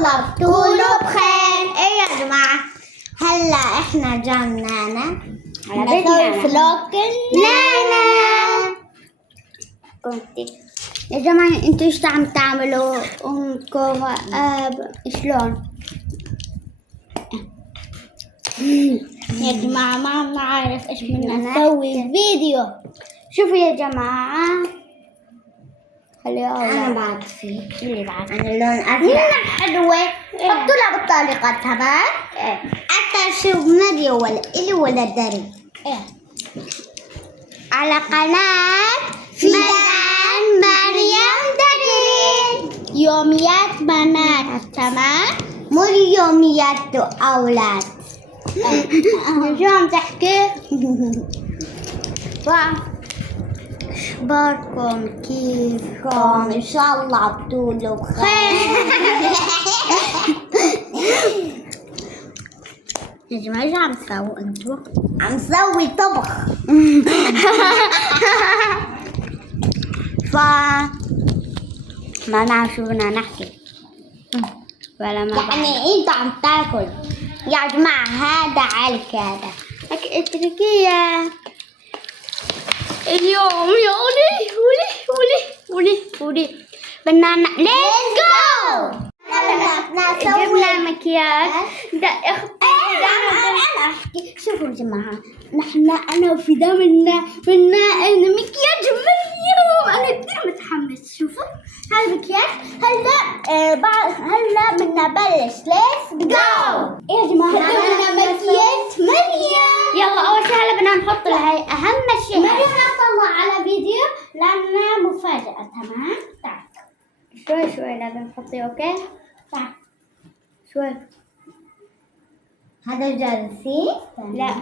الله تكونوا بخير. ايه يا جماعة، هلا احنا جمعنا على بيتنا فلوق النانا. يا جماعة انتوا ايش عم تعملوا؟ امكم شلون؟ يا جماعة ما نعرف ايش بدنا نسوي فيديو. شوفوا يا جماعة، انا بعد فيه اللي بعد انا اللون ازرق حلوة. حطوا لها بالطريقة تمام. حتى شوف مريم ولا الي ولا دري على قناة فيدان مريم دري. يوميات بنات تمام، مو يوميات اولاد. شو عم تحكي؟ اخباركم كيفكم؟ ان شاء الله بتقولوا بخير. يا جماعة ايش عم تسووا انتوا؟ عم نسوي طبخ. ما نعرف شو بدنا نحكي ولا ما يعني انت عم تاكل. يا جماعة هذا علك، هذا اتركيه اليوم. يا ولي بدنا ليتس جو. جبنا مكياج. شوفوا يا جماعة، أنا وفدان بدنا مكياج مريم. أنا كثير متحمس. شوفوا هذا المكياج. هلا بدنا نبلش. ليتس جو يا جماعة. هلا بدنا مكياج مريم. يلا أول شيء هلا بدنا نحط لها أهم شيء. مريم نطلع على فيديو لأنها مفاجأة. تمام، تعال شوي لازم نحطيه. أوكي تعال شوي. هذا جالسين؟ لا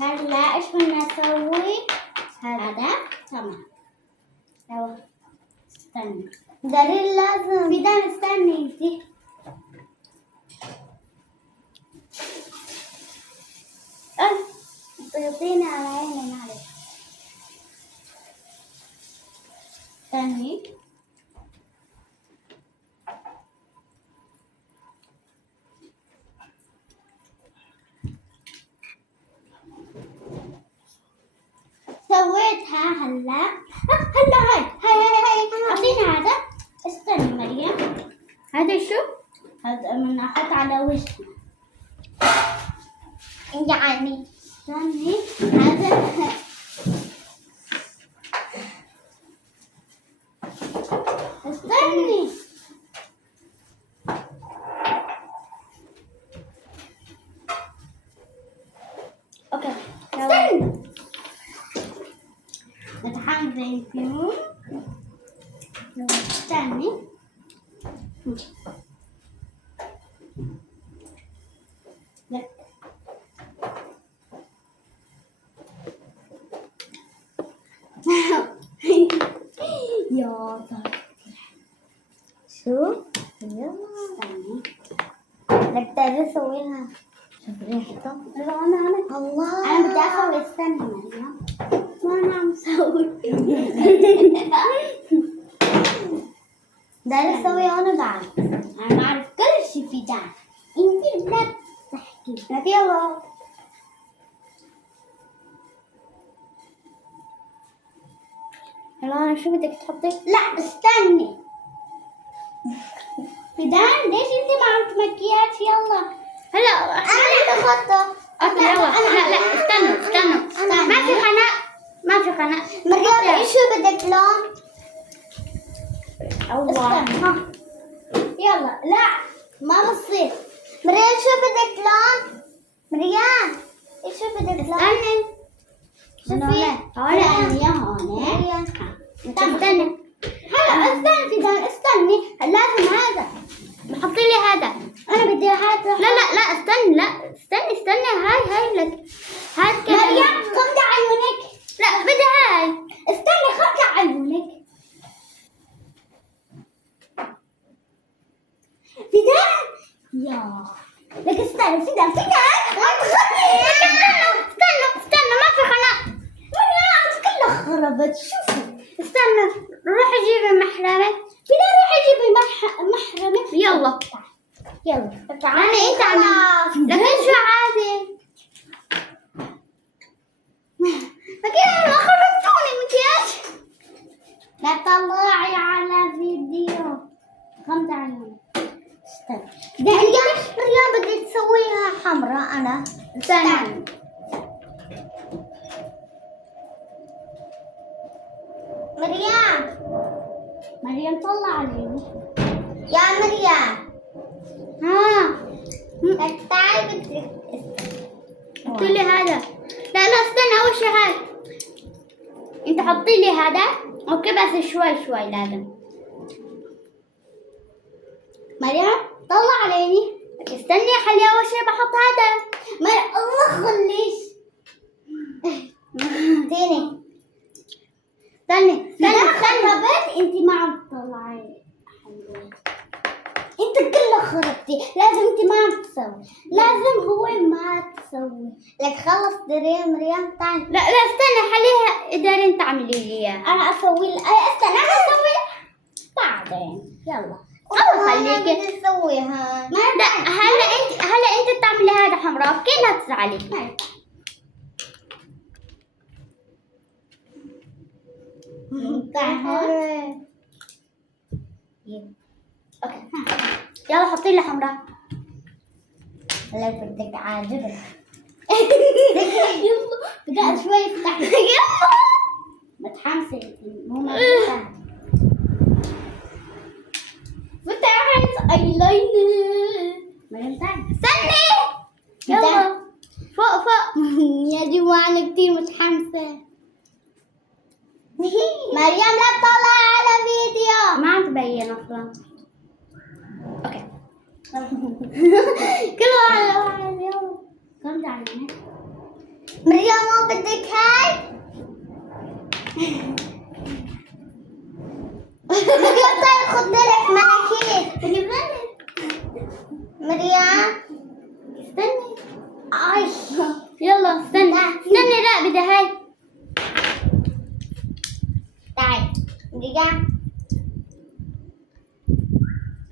هلا ايش بدنا نسوي؟ هذا تمام. يلا استني دارين، لازم بدنا نستني انتي. طيبيني على عيني معلش. استني سويتها. هلا هاي اعطيني هذا. استني مريم، هذا شو؟ هذا بنحط على وجهنا يعني. استني هذا استني. اوكي استني نتحمل الفيلم. استني لا يا شوف. يلا استني بدي اسويها. شوف ريحته. انا الله، انا بدي اسوي. استني مريم، ما انا عم اسوي. بدي اسوي انا بعرف. انا بعرف كل شيء في دار. انت لا تحكي لك. يلا انا شو بدك تحطي؟ لا استني فدان، ليش انت ما عم مكياج؟ يلا هلا انا بحطه. اوكي يلا. لا استنوا. ما في قناة. مريم ايش بدك لون؟ الله يلا. لا ما بصير. مريم شو بدك لون؟ مريم ايش بدك لون؟ شوفي هون. استني هلا. استني فدان، استني. لازم هذا. حطي لي هذا. انا بدي هذا. لا استني. لا استني. هاي لك. هاي مريم خمدي عيونك. لا بدي هاي. استني خمدي عيونك. فدان يا لك. استني فدان. استنوا ما في قناة. مريم كلها خربت. شوفي استني. روحي جيبي محرمك. فدا روحي جيبي محرمك. يلا يلا تعالي انت عمل لكن شو عادي. لكن ما خرجتوني مكياج. لا تطلعي على فيديو. كم تعالي استنى. مريم بدي تسويها حمراء انا. استنى مريم طلع عليني. يا مريم ها تعالي بدك حطي لي هذا. لا استنى اول شيء هاي انت حطي لي هذا. اوكي بس شوي لازم. مريم طلع عليني. استني خلي اول شيء بحط هذا. الله خليش. تاني استني خربت. انت ما عم تطلعي. انت كله خربتي. لازم انت ما عم تسوي. لازم هو ما تسوي. لك خلص دري مريم تعال. لا استني خليها دارين تعملي لي اياها. انا اسوي استنى انا اسوي بعدين. يلا خليكي تسويها. لا هلا انت تعملي هذا حمراء. اوكي لا تزعلي. اوكي يلا حطي لي حمراء. لا بدك عاجبك. يلا بدأ شوي افتحي. يلا متحمسة مو متحمسة. فتحت ايلاينر. مريم تعالي. استني يلا فوق يا جماعة أنا كتير متحمسة. مريم لا تطلع على فيديو. ما عم تبين اصلا. اوكي كل واحد يلا. كم تعلمي؟ مريم مو بدك هاي؟ مريم طيب خد لك مناكير. مريم استني اي يلا استني لا بدي هاي. تعي مريم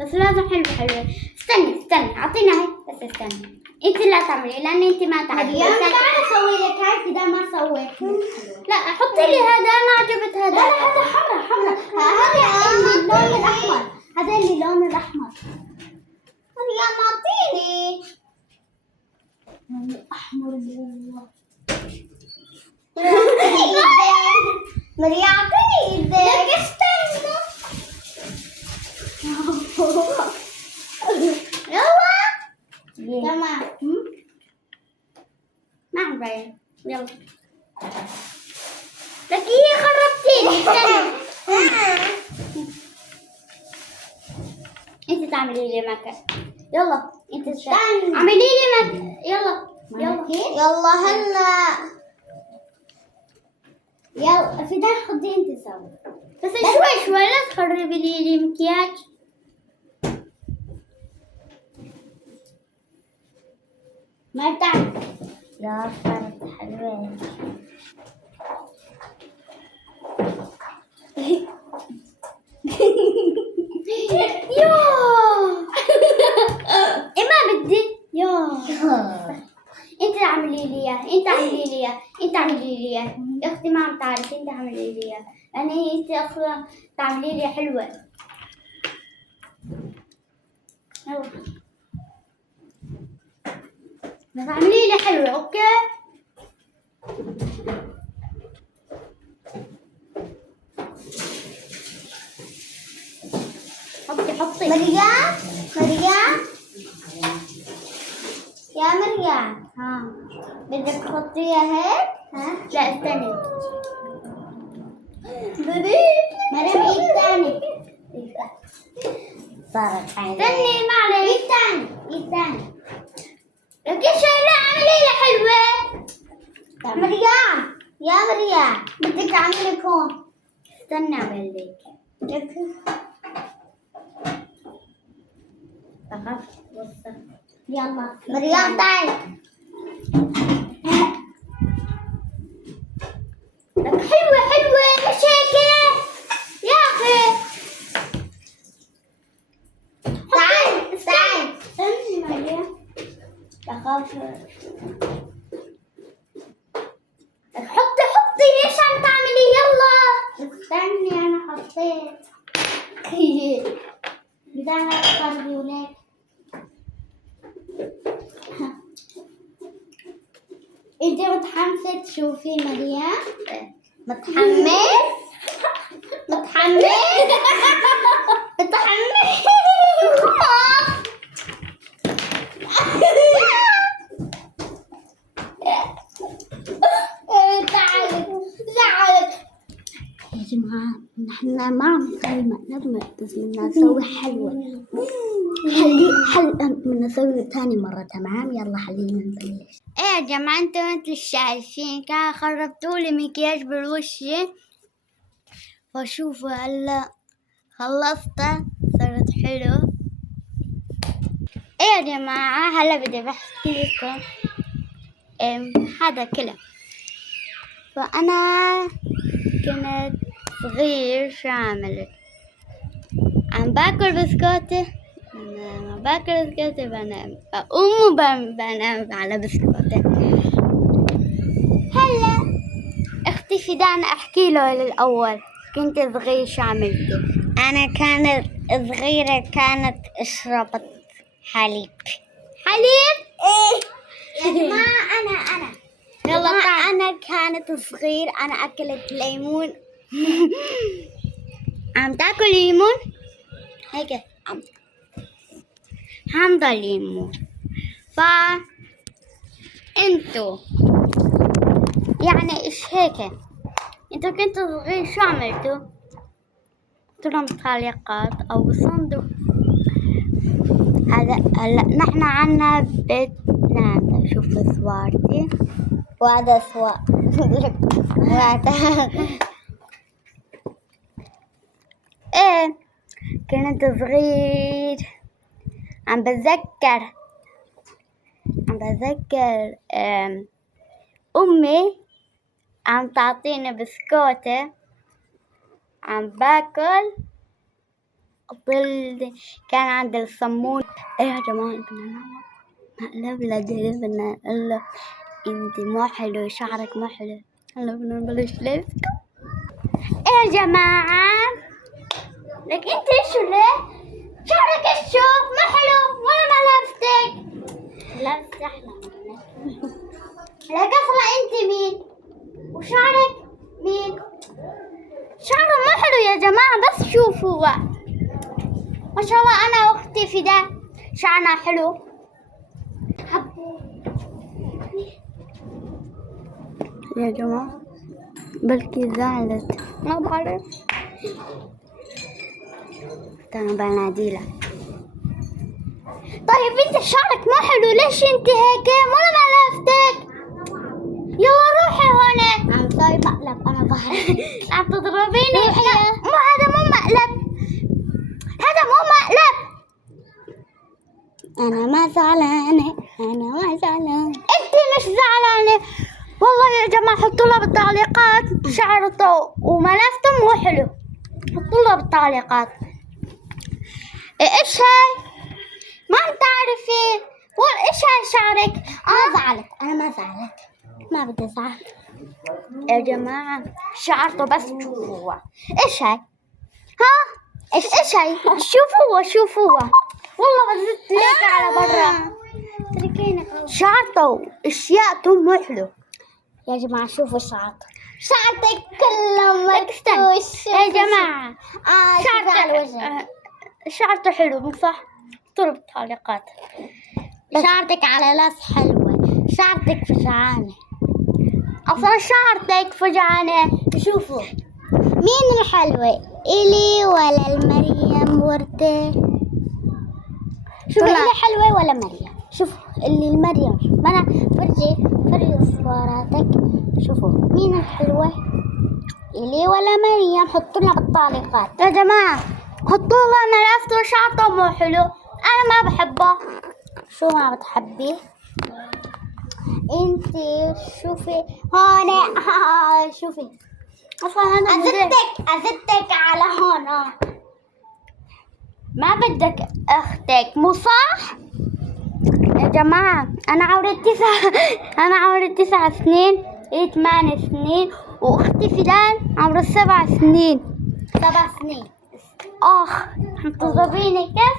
بس لازم حلوة. استني اعطينا هاي بس. استني انت لا تعملي لان انت ما تعرفي. مريم تعالي اسوي لك هاي كذا ما سويت. لا حطي لي هذا. انا عجبت هذا. لا هذا حمرا. هذا اللي اللون الاحمر. هذا اللي اللون الاحمر. مريم اعطيني الاحمر والله. مريم اعطيني ايدك. لك استنى. يلا تمام. ما عم باين. يلا لك هي خربتيني. استني انت تعملي لي مكان. يلا انت استني. اعملي لي مكان. يلا يلا هلا. يلا فدا خدي انت سوي. بس شوي لا تخربي لي مكياج. ما تعرف. يا صارت حلوة. يا ما بدي. يا انت اعملي لي اياه. انت اعملي لي اياه. يا اختي ما عم تعرف. انت اعملي لي اياه لان انت اصلا تعملي لي حلوة. يلا بس اعملي لي حلوة. اوكي حطي. مريم يا مريم ها بدك تحطيها هيك؟ ها؟ لا استني. مريم ايد ثاني. صارت حلوة. استني معلش. ايد ثاني. لك يا شيلة اعملي لي حلوة. مريم يا مريم بدك اعمل لك هون. استني اعمل لك. بخاف وسخ. يلا مريم تعي. لك حلوة مش هيك. حطي ليش عم تعملي؟ يلا استني انا حطيت. بدي انا قلبي وليك. انت متحمسة تشوفي مريم؟ متحمس؟ متحمس؟ متحمس؟ يا جماعة نحن ما عم نسوي مقلب، بس بدنا نسوي حلوة. بدنا نسوي تاني مرة. تمام يلا خلينا نبلش. ايه يا جماعة، انتوا مثل شايفين كان خربتولي مكياج بالوشي، فشوفوا هلا خلصته صرت حلو. ايه يا جماعة، هلا بدي بحكي لكم هذا كله. فأنا كنت صغير، شو عملت؟ عم باكل بسكوتة، ما باكل بسكوتة بنام، بقوم بنام على بسكوتة. هلا اختي فدان احكي له للأول، كنت صغير شو عملتي؟ أنا كانت صغيرة كانت اشربت حليب. إيه يا جماعة أنا يلا تعال. أنا كانت صغير أنا أكلت ليمون. عم تاكل ليمون؟ هيك حامضة ليمون. انتو يعني ايش هيك؟ انتو كنتوا صغير شو عملتوا؟ طلعوا متعلقات او بصندوق. هلا نحن عنا بيتنا، شوفوا صورتي وهذا سواء. ايه كنت صغير عم بتذكر امي عم تعطيني بسكوتة، عم باكل كان عند الصمون. ايه يا جماعة بدنا مقلب لدي، بدنا نقول له انت مو حلو، شعرك مو حلو. هلا بدنا نبلش لبس. ايه يا جماعة، لك انت شو ليه؟ شعرك شو ما حلو ولا ما لابستك؟ لابسة أحلى. لك اصلا انت مين؟ وشعرك مين؟ شعره ما حلو يا جماعة، بس شوفوا ما شاء الله. انا واختي فداء شعرنا حلو. يا جماعة بلكي زعلت، ما بعرف. استنى بناديلها. طيب انت شعرك ما حلو، ليش انت هيك ولا ما لفتك؟ يلا روحي هون. عم سوي مقلب أنا بعرف. عم تضربيني؟ لا مو هذا مو مقلب، هذا مو مقلب. أنا ما زعلانة، أنا ما زعلانة. انت مش زعلانة والله يا جماعة. حطوا لها بالتعليقات شعرته وملفته مو حلو، حطوا لها بالتعليقات. ايش هاي؟ ما عم تعرفي ايش هاي شعرك؟ ما زعلت، أنا ما زعلت، ما بدي أزعل. يا جماعة شعرته بس شوفوا. ايش هاي؟ ها؟ ايش هاي؟ شوفوا والله بزت ليك على برا. تركيني خلص. شعرته اشياء مو حلو. يا جماعة شوفوا شعرتك كلها مكتوش. يا جماعة شعرتك شعرته حلو مو صح؟ طلب التعليقات. شعرتك على لاس حلوة، شعرتك فجعانة. اصلا شعرتك فجعانة. شوفوا مين الحلوة، إلي ولا المريم وردة؟ شوفوا إلي حلوة ولا مريم؟ شوفوا اللي المريم. ما أنا فرجي صوراتك. شوفوا مين الحلوة، إلي ولا مريم؟ حطوا لنا بالتعليقات يا جماعة. حطوا لها ملفته وشعرته مو حلو، انا ما بحبه. شو ما بتحبي انتي؟ شوفي هون. شوفي اصلا انا أزدك على هون. ما بدك اختك مو صح؟ يا يا جماعة أنا عمري 9 سنين، هي 8 سنين، وأختي فدان عمرها 7 سنين. 7 سنين. تضربيني كيف؟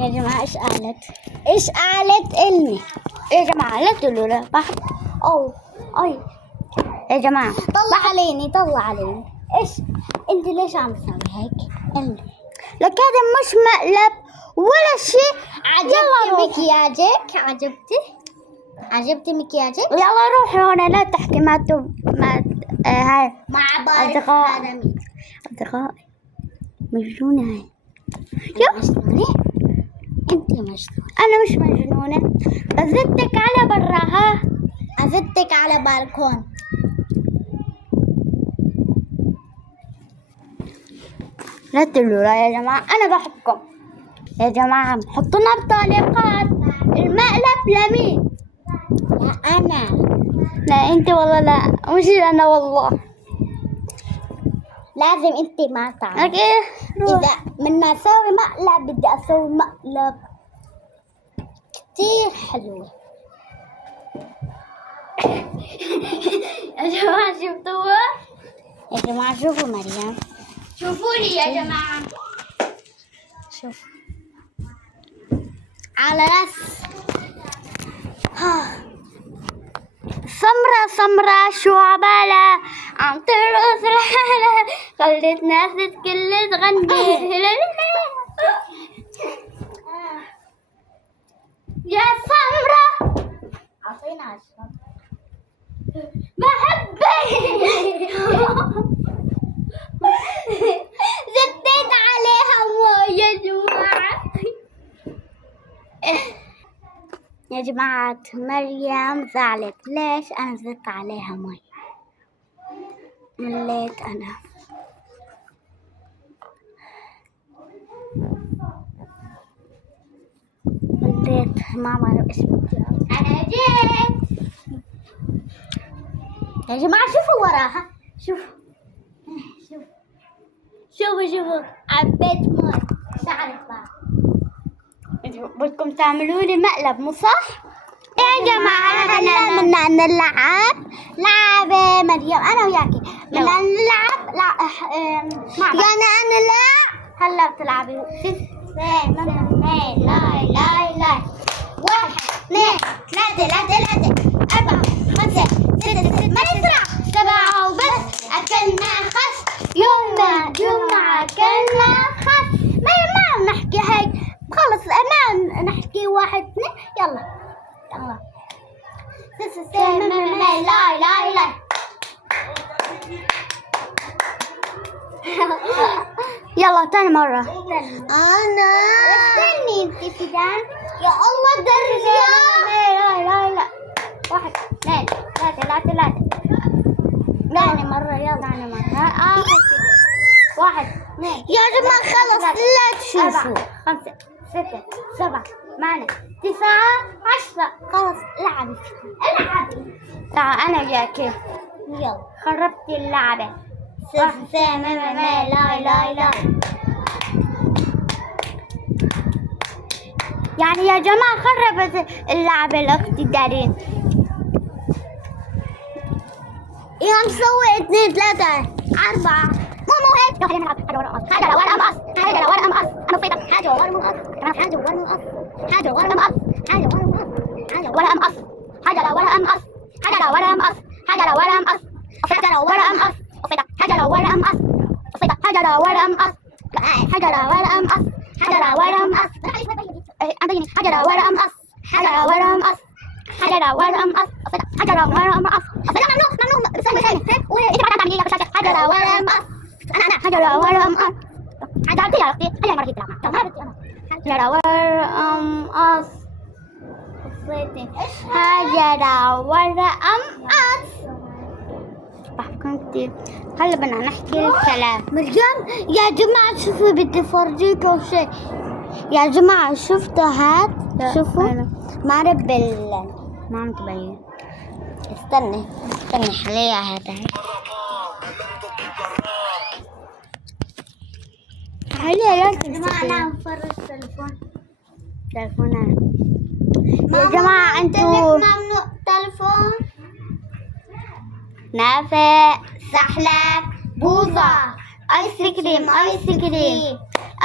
يا جماعة إيش قالت إلني؟ يا جماعة لا تقولوا له أي يا جماعة طلع عليني. إيش أنت ليش عم تسوي هيك؟ إلني لك هذا مش مقلب ولا شيء. عجبتي مكياجك؟ يلا روحي هون، لا تحكي هاي مع بارك أصدقائي مجنونة هاي. مجنونة؟ أنت مجنونة. أنا مش مجنونة، أزدك على برا. ها أزدك على بالكون. لا تقولوا لا يا جماعة، أنا بحبكم يا جماعة. حطوا لنا بالتعليقات المقلب لمين؟ لا أنا. لا أنت والله، لا مش أنا والله. لازم أنت ما تعمل. إذا بدنا نسوي مقلب بدي أسوي مقلب كتير حلو. يا جماعة شفتوها؟ يا جماعة شوفوا مريم، شوفوا لي يا جماعة، شوف على راس سمرة شو عبالة عم ترقص الحالة، خلت ناس الكل تغني. يا سمرة أعطينا أشرب. بحبك. زدت عليها موية يا جماعة. يا جماعة مريم زعلت. ليش؟ أنا زدت عليها مي. مليت أنا. مليت ما بعرف إيش بدي. أنا جيت يا جماعة شوفوا وراها. شوفوا عبيت مي. شعرت بقى. بدكم تعملوا لي مقلب مو صح؟ يا جماعة هلا بدنا نلعب لعبة مريم أنا وياكي. بدنا نلعب يعني أنا لا. هلا بتلعبي. لا 1 2 3 4 5 6 ما نسرع 7 وبس أكلنا خس. يوم جمعة أكلنا خس. ما نحكي هيك خلص. ما نحكي 1 2 يلا. لا يلا تاني مرة. أنا استني أنت فدان. يا الله درجة. لا 1 2 3 ثاني مرة يلا. ثاني مرة. آخر شيء 1 2 يا جماعة خلص لا تشوفوا. 5 6 7 8 9 10. خلص العبي. تعال أنا وياكي. يلا خربتي اللعبة. لا يعني يا جماعة خربت اللعبة الأختي دارين. يا نسوي 2 3 4 مو هيك. يلا خلينا نلعب حاجة ورا مقص. حاجة ورا مقص. أنا بصيت حاجة ورا مقص. حاجة ورا مقص. حاجة ورا مقص. حاجة ورا مقص. حاجة ورا مقص. حاجة ورا مقص. حاجة ورا مقص. حاجة ورا مقص. حاجة ورا مقص. حجرة ورا مقص. حجرة ورا مقص. حجرة ورا مقص. حجرة ورا مقص. حجرة ورا مقص. حجرة ورا مقص. حجرة ورا مقص. حجرة ورا مقص. ممنوع بسوي ثاني. انت ما تعملي لي بشاشة. حجرة ورا مقص. انا حجرة ورا مقص. عدلتي يا اختي. هي مرة تلعب. حجرة ورا مقص. حجرة ورا مقص. بحكم كتير. هلا بدنا نحكي الكلام. مريم يا جماعة شوفوا بدي فرجيكم شيء. يا جماعة شفتوا هاد؟ شوفوا ما رب ما عم تبين. استني خليها هذا. هلا لا يا جماعة أنا مفرش تليفون. تلفونات يا جماعة انتوا ممنوع تليفون. نافع سحلب بوظة ايس كريم ايس كريم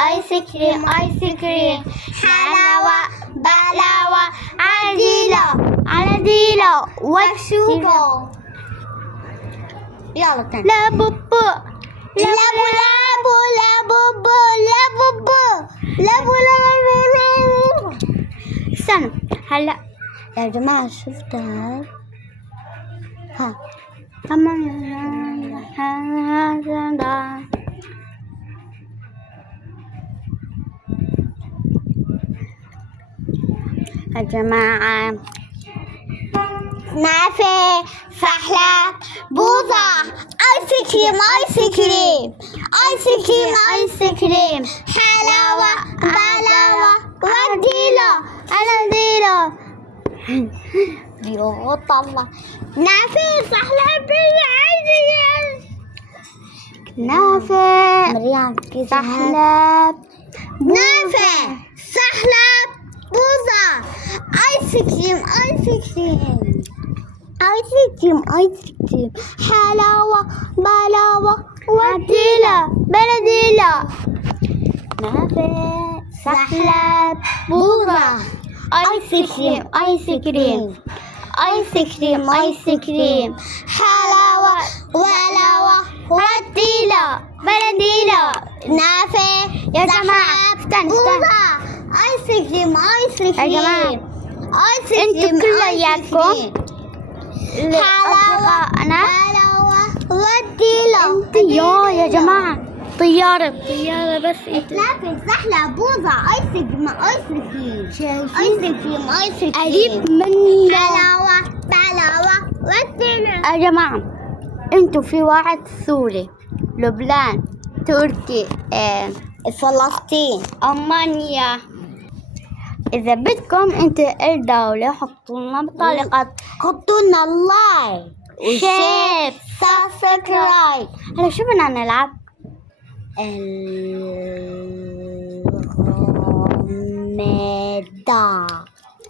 ايس كريم ايس كريم حلاوة بلاوة عديلة عديلة وشوبو. يلا تاني. لا بوبو لابو لابو لابو بو لابو بو لابو لابو لابو. استنى هلا يا جماعة شفتها. ها يا جماعة نافع سحلب بوظة ايس كريم ايس كريم ايس كريم ايس كريم حلاوة بلاوة وديلة عديلة يا طلع. نافع سحلب عايزة نافع مريم سحلب نافع سحلب بوظة ايس كريم ايس كريم ايس كريم ايس كريم حلاوة بلاوة عديلة بلديلة نافع سحلب بوظة ايس كريم ايس كريم ايس كريم ايس كريم حلاوة بلاوة عديلة بلديلة نافع يا جماعة استنى بوظة ايس كريم ايس كريم يا جماعة ايس انتوا كريم كلياتكم أصدقائنا بلاوة وديلة. طيارة يا جماعة طيارة بس انتوا نافع سحلب بوظة ايس كريم ايس كريم ايس كريم ايس كريم قريب مني حلاوة بلاوة وديلة. يا جماعة انتوا في واحد سوري لبنان تركي فلسطين ألمانيا إذا بدكم انتوا الدولة حطوا لنا بطريقة حطوا لنا لايك شير سبسكرايب. هلا شو بدنا نلعب؟ الغمدة.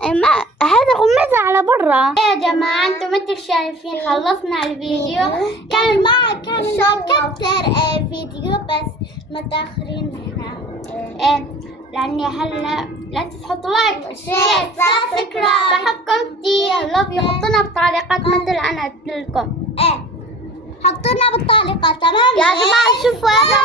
ما هذا غمزة على برا يا جماعة انتم مثل شايفين خلصنا الفيديو كان كتر فيديو بس متأخرين احنا. لاني هلا لا تحطوا لايك شير سبسكرايب. بحبكم كتير لو يحطونا بطريقات مثل انا قلت لكم حطونا بالطريقة تمام يا جماعة شوفوا هذا